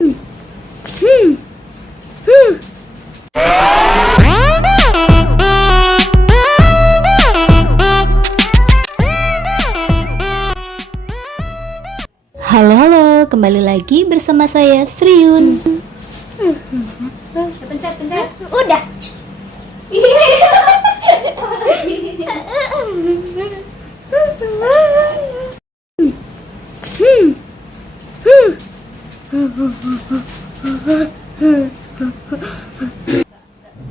Halo halo, kembali lagi bersama saya Sriun. Pencet. Udah.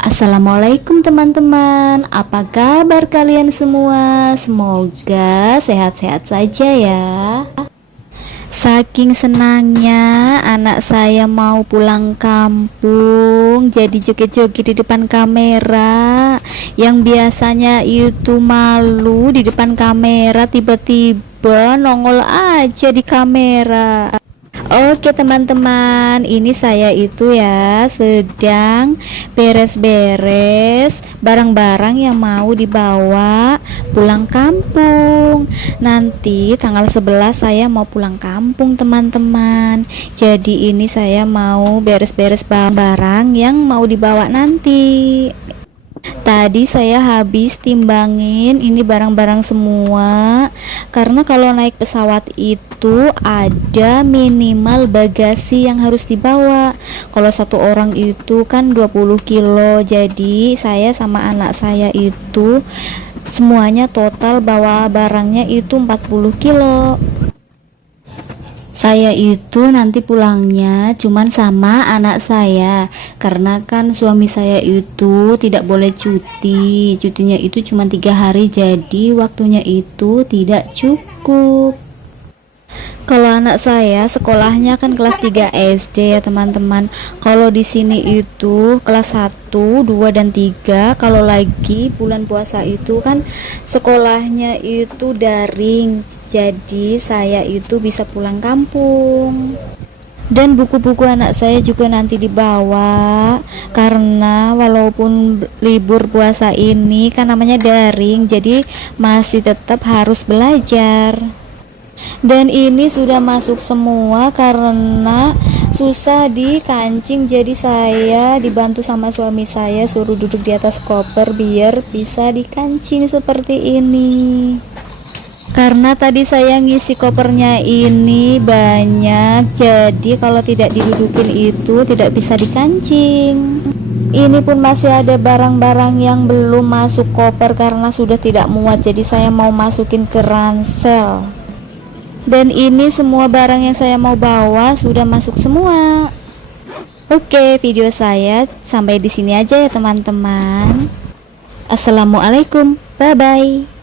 Assalamualaikum teman-teman, apa kabar kalian semua? Semoga sehat-sehat saja ya. Saking senangnya anak saya mau pulang kampung, jadi joget-joget di depan kamera. Yang biasanya itu malu di depan kamera, tiba-tiba nongol aja di kamera. Oke teman-teman, ini saya itu ya sedang beres-beres barang-barang yang mau dibawa pulang kampung. Nanti tanggal 11 saya mau pulang kampung teman-teman. Jadi ini saya mau beres-beres barang yang mau dibawa nanti. Tadi saya habis timbangin ini barang-barang semua, karena kalau naik pesawat itu ada minimal bagasi yang harus dibawa. Kalau satu orang itu kan 20 kilo, jadi saya sama anak saya itu semuanya total bawa barangnya itu 40 kilo. Saya itu nanti pulangnya cuman sama anak saya, karena kan suami saya itu tidak boleh cuti. Cutinya itu cuma 3 hari, jadi waktunya itu tidak cukup. Kalau anak saya sekolahnya kan kelas 3 SD ya teman-teman. Kalau di sini itu kelas 1, 2 dan 3. Kalau lagi bulan puasa itu kan sekolahnya itu daring. Jadi saya itu bisa pulang kampung. Dan buku-buku anak saya juga nanti dibawa, karena walaupun libur puasa ini kan namanya daring, jadi masih tetap harus belajar. Dan ini sudah masuk semua karena susah dikancing, jadi saya dibantu sama suami saya suruh duduk di atas koper biar bisa dikancing seperti ini. Karena tadi saya ngisi kopernya ini banyak, jadi kalau tidak didudukin itu tidak bisa dikancing. Ini pun masih ada barang-barang yang belum masuk koper karena sudah tidak muat, jadi saya mau masukin ke ransel. Dan ini semua barang yang saya mau bawa sudah masuk semua. Oke, video saya sampai di sini aja ya teman-teman. Assalamualaikum, bye bye.